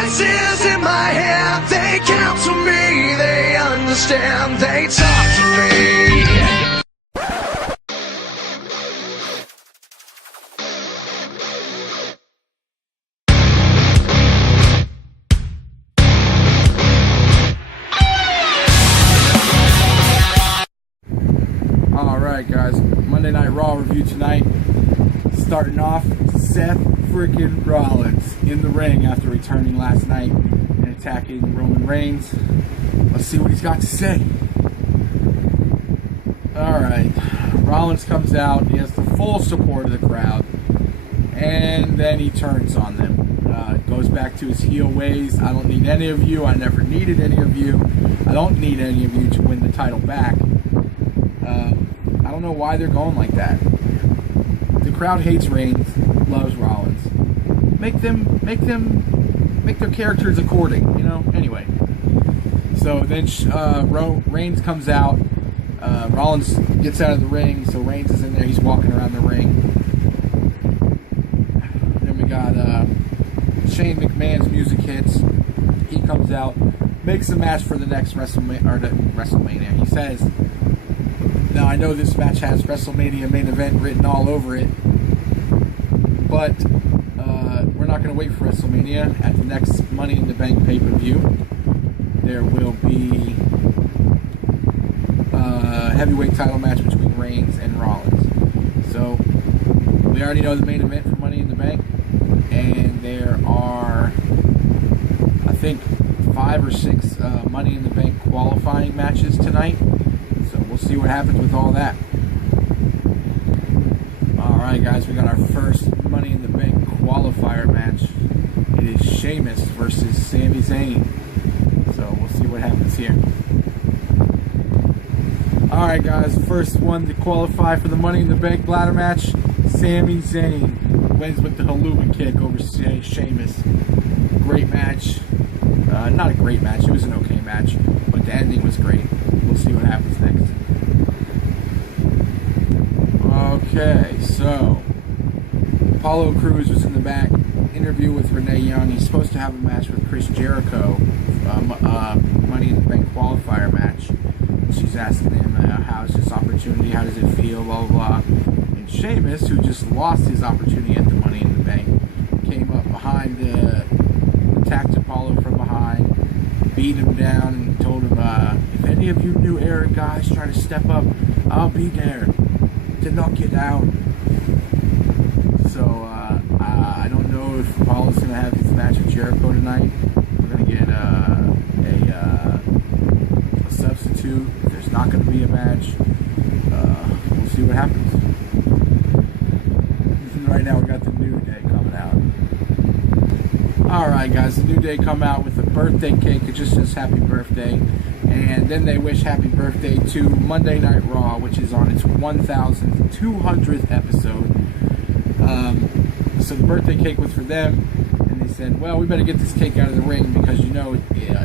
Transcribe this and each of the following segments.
Voices in my head, they counsel me, they understand, they talk to me. Alright guys, Monday Night Raw review tonight. Starting off, Seth freaking Rollins in the ring after returning last night and attacking Roman Reigns. Let's see what he's got to say. Alright, Rollins comes out, he has the full support of the crowd, and then he turns on them. Goes back to his heel ways. I don't need any of you, I never needed any of you, I don't need any of you to win the title back. I don't know why they're going like that. The crowd hates Reigns, loves Rollins. Make their characters according, you know? Anyway. So then Reigns comes out. Rollins gets out of the ring, so Reigns is in there. He's walking around the ring. Then we got Shane McMahon's music hits. He comes out, makes a match for the next WrestleMania. He says, now I know this match has WrestleMania main event written all over it, but we're not going to wait for WrestleMania. At the next Money in the Bank pay-per-view, there will be a heavyweight title match between Reigns and Rollins. So we already know the main event for Money in the Bank, and there are, I think, 5 or 6 Money in the Bank qualifying matches tonight. So we'll see what happens with all that. Alright guys, we got our first Money in the Bank qualifier match. It is Sheamus versus Sami Zayn. So we'll see what happens here. Alright guys, first one to qualify for the Money in the Bank ladder match. Sami Zayn wins with the Haluva kick over Sheamus. Great match. Not a great match, it was an okay match, but the ending was great. We'll see what happens next. Okay, so Apollo Crews was in the back. Interview with Renee Young. He's supposed to have a match with Chris Jericho, Money in the Bank qualifier match. She's asking him, how's this opportunity? How does it feel? Blah, blah, blah. And Sheamus, who just lost his opportunity at the Money in the Bank, came up behind, attacked Apollo from behind, beat him down, and told him, if any of you new era guys try to step up, I'll be there to knock you down. So, I don't know if Apollo's going to have his match with Jericho tonight. We're going to get a substitute. If there's not going to be a match, we'll see what happens. Right now we got the New Day coming out. Alright guys, the New Day come out with a birthday cake. It just says happy birthday. And then they wish happy birthday to Monday Night Raw, which is on its 1,200th episode. So the birthday cake was for them, and they said, well, we better get this cake out of the ring because, you know,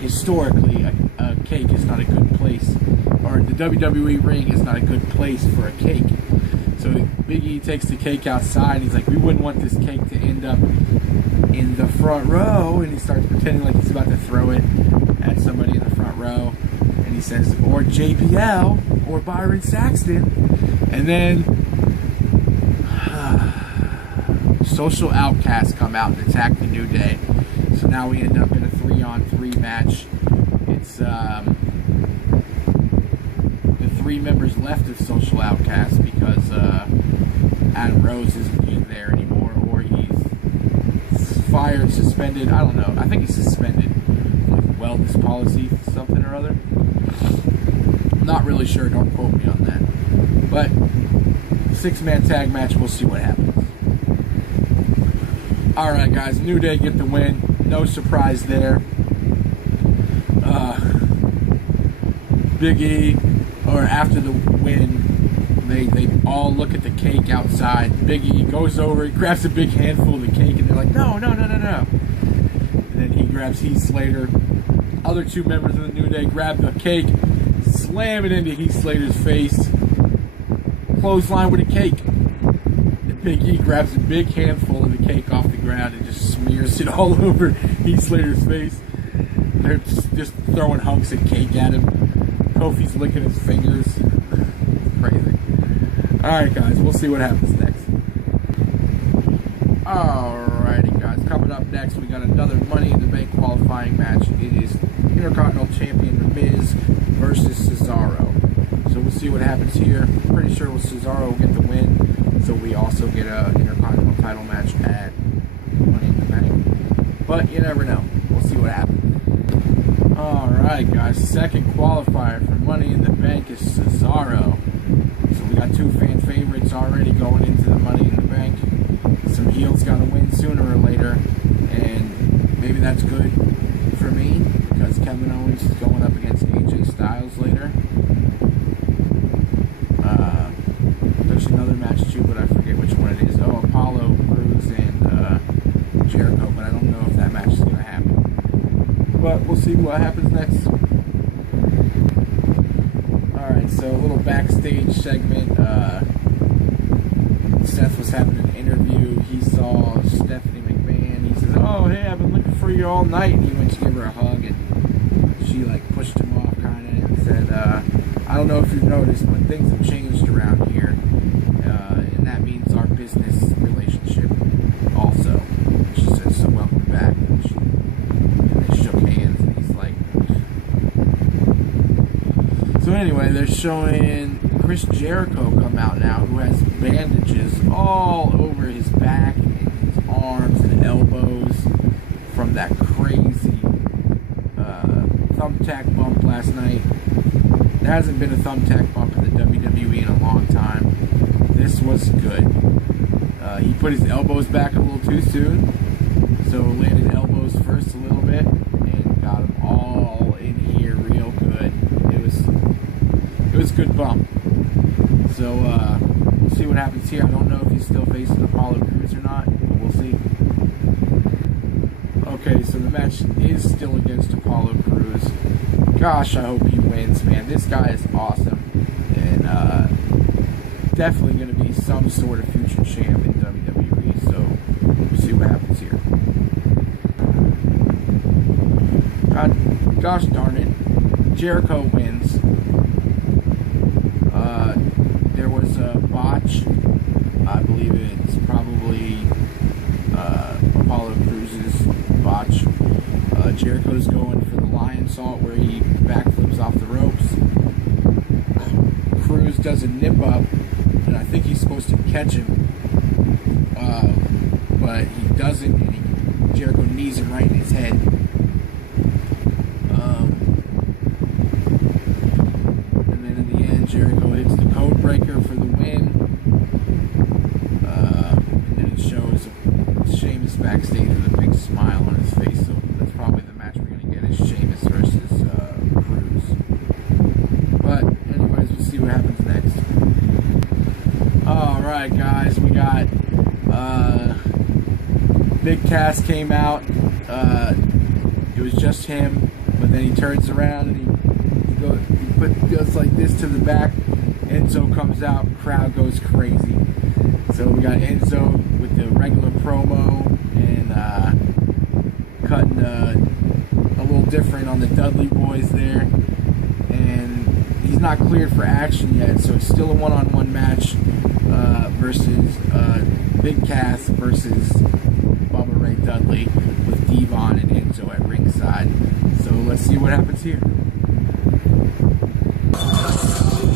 historically, a cake is not a good place, or the WWE ring is not a good place for a cake. So Big E takes the cake outside, and he's like, we wouldn't want this cake to end up in the front row, and he starts pretending like he's about to throw it at somebody in the front row, and he says, or JBL, or Byron Saxton, and then Social Outcasts come out and attack the New Day. So now we end up in a 3-on-3 match. It's the 3 members left of Social Outcasts because Adam Rose isn't there anymore, or he's fired, suspended. I don't know. I think he's suspended. Like wellness policy, something or other. I'm not really sure. Don't quote me on that. But 6-man tag match. We'll see what happens. Alright guys, New Day get the win. No surprise there. Big E, or after the win, they all look at the cake outside. Big E goes over, he grabs a big handful of the cake, and they're like, no. And then he grabs Heath Slater. Other 2 members of the New Day grab the cake, slam it into Heath Slater's face. Clothesline with a cake. Big E grabs a big handful of the cake off the ground and just smears it all over Heath Slater's face. They're just throwing hunks of cake at him. Kofi's licking his fingers. Crazy. Alright guys, we'll see what happens next. Alrighty guys, coming up next we got another Money in the Bank qualifying match. It is Intercontinental Champion The Miz versus Cesaro. So we'll see what happens here. Pretty sure Cesaro will get the win. So we also get a Intercontinental title match at Money in the Bank. But you never know. We'll see what happens. Alright guys, second qualifier for Money in the Bank is Cesaro. So we got two fan favorites already going into the Money in the Bank. Some heels gotta win sooner or later, and maybe that's good for me because Kevin Owens is going up against AJ Styles later. There's another match too, but I forget which one it is. Oh, Apollo Crews and Jericho, but I don't know if that match is gonna happen. But we'll see what happens next. Alright, so a little backstage segment. Seth was having an interview. He saw Stephanie McMahon. He said, "Oh, hey, I've been looking for you all night." And he went to give her a hug, and she like pushed him off kind of and said, "I don't know if you've noticed, but things have changed around here, and that means our business relationship also." And she said, "So welcome back." And they shook hands, and he's like. So anyway, they're showing Chris Jericho come out now, who has bandages all over his back and his arms and elbows from that crazy thumbtack bump last night. There hasn't been a thumbtack bump in the WWE in a long time. This was good. He put his elbows back a little too soon, so landed elbows first a little bit and got them all in here real good. It was a good bump. So, we'll see what happens here. I don't know if he's still facing Apollo Crews or not, but we'll see. Okay, so the match is still against Apollo Crews. Gosh, I hope he wins, man. This guy is awesome. And, definitely going to be some sort of future champ in WWE. So, we'll see what happens here. Gosh darn it. Jericho wins. There was a botch. I believe it's probably Apollo Crews' botch. Jericho's going for the lion salt where he backflips off the ropes. Crews does a nip up, and I think he's supposed to catch him, but he doesn't, and Jericho knees him right in his head. Jericho hits the code breaker for the win. And then it shows Sheamus backstage with a big smile on his face. So that's probably the match we're going to get is Sheamus versus Crews. But anyways, we'll see what happens next. Alright guys, we got Big Cass came out. It was just him, but then he turns around and he goes like this to the back. Enzo comes out, crowd goes crazy. So we got Enzo with the regular promo and cutting a little different on the Dudley boys there. And he's not cleared for action yet, so it's still a one-on-one match versus Big Cass versus Bubba Ray Dudley with Devon and Enzo at ringside. So let's see what happens here.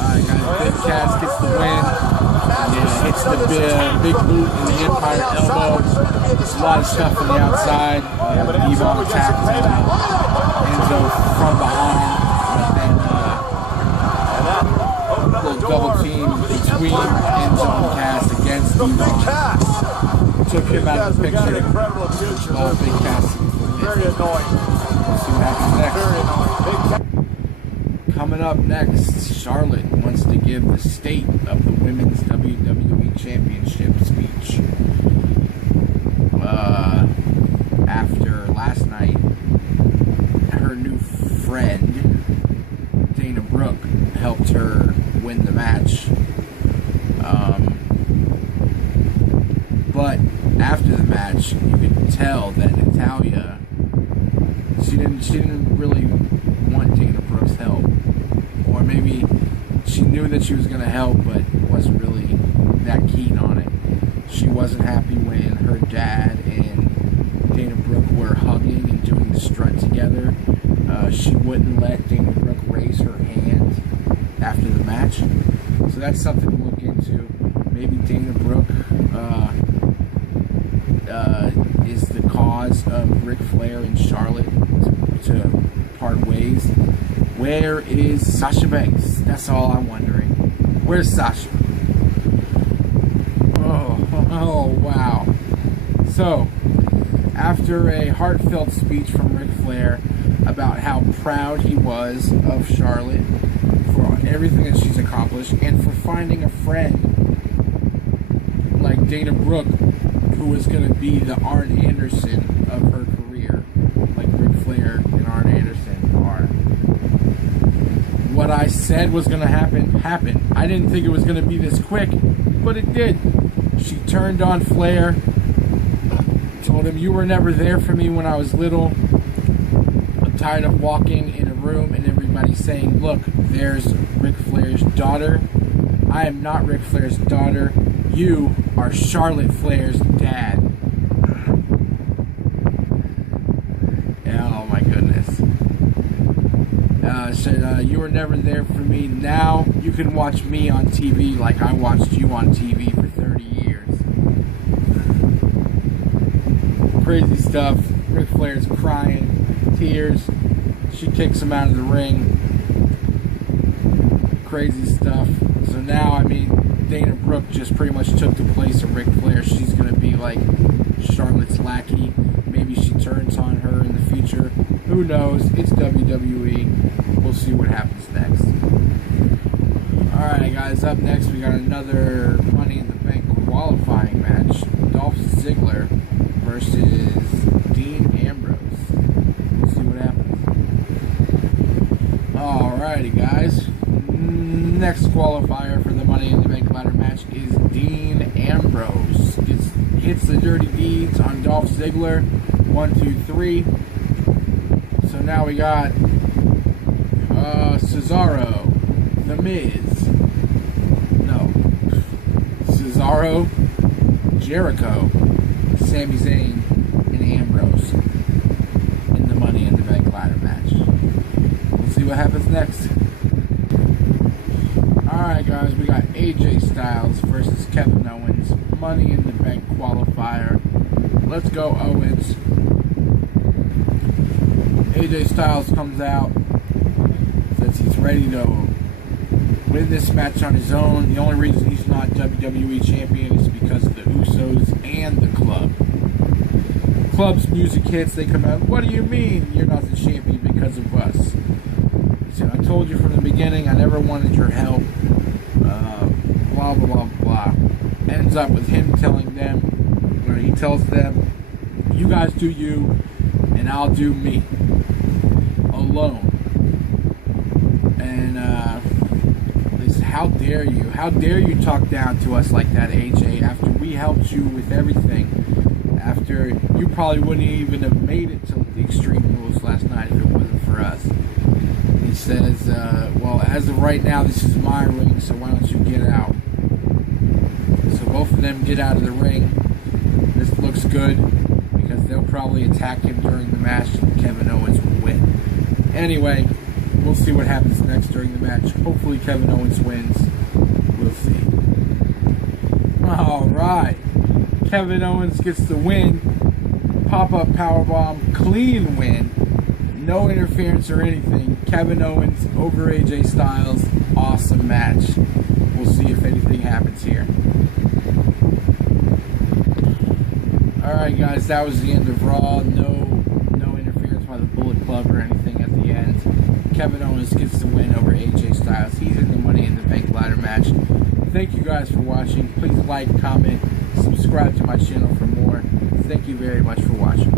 Alright guys, Big Cass gets the win. Yeah, hits the big boot in the Empire elbow. There's a lot of stuff on the outside. Devon attacks Enzo from behind. And then a little double team between Enzo and Cass against Devon. Took him out of the picture. Big Cass. Very annoying. Let's see what happens next. Very annoying. Coming up next, Charlotte wants to give the state of the Women's WWE Championship speech. After last night, her new friend, Dana Brooke, helped her win the match. match, you could tell that Natalya, she didn't really want Dana Brooke's help, or maybe she knew that she was going to help, but wasn't really that keen on it. She wasn't happy when her dad and Dana Brooke were hugging and doing the strut together. She wouldn't let Dana Brooke raise her hand after the match. So that's something to look into. Maybe Dana Brooke is the cause of Ric Flair and Charlotte to part ways. Where is Sasha Banks? That's all I'm wondering. Where's Sasha? Oh, wow. So, after a heartfelt speech from Ric Flair about how proud he was of Charlotte for everything that she's accomplished and for finding a friend like Dana Brooke, who was going to be the Arn Anderson of her career, like Ric Flair and Arn Anderson are. What I said was going to happen, happened. I didn't think it was going to be this quick, but it did. She turned on Flair, told him, "You were never there for me when I was little. I'm tired of walking in a room and everybody saying, look, there's Ric Flair's daughter. I am not Ric Flair's daughter. You are Charlotte Flair's dad." Oh my goodness. Said, "You were never there for me. Now you can watch me on TV like I watched you on TV for 30 years. Crazy stuff. Ric Flair's crying, tears. She kicks him out of the ring. Crazy stuff. So now, I mean, Dana Brooke just pretty much took the place of Ric Flair. She's going to be like Charlotte's lackey. Maybe she turns on her in the future. Who knows? It's WWE. We'll see what happens next. Alright guys, up next we got another Money in the Bank qualifying match. Dolph Ziggler versus Dean Ambrose. We'll see what happens. Alrighty guys. Next qualifier for the Money in the Bank ladder match is Dean Ambrose. Hits the dirty deeds on Dolph Ziggler. 1, 2, 3. So now we got Cesaro, The Miz. No. Cesaro, Jericho, Sami Zayn, and Ambrose in the Money in the Bank ladder match. We'll see what happens next. Alright guys, we got AJ Styles versus Kevin Owens. Money in the Bank qualifier. Let's go Owens. AJ Styles comes out, says he's ready to win this match on his own. The only reason he's not WWE champion is because of the Usos and the club. The club's music hits, they come out, "What do you mean you're not the champion because of us?" He said, "I told you from the beginning I never wanted your help." Blah, blah, blah, blah. Ends up with him telling them, or he tells them, "You guys do you, and I'll do me. Alone." And they said, "How dare you? How dare you talk down to us like that, AJ, after we helped you with everything? After you probably wouldn't even have made it to the Extreme Rules last night if it wasn't for us." He says, "Well, as of right now, this is my ring, so why don't you get out?" So both of them get out of the ring. This looks good, because they'll probably attack him during the match and Kevin Owens will win. Anyway, we'll see what happens next during the match. Hopefully Kevin Owens wins. We'll see. Alright. Kevin Owens gets the win. Pop-up powerbomb. Clean win. No interference or anything. Kevin Owens over AJ Styles. Awesome match. We'll see if anything happens here. Alright guys, that was the end of Raw. No interference by the Bullet Club or anything at the end. Kevin Owens gets the win over AJ Styles. He's in the Money in the Bank ladder match. Thank you guys for watching. Please like, comment, subscribe to my channel for more. Thank you very much for watching.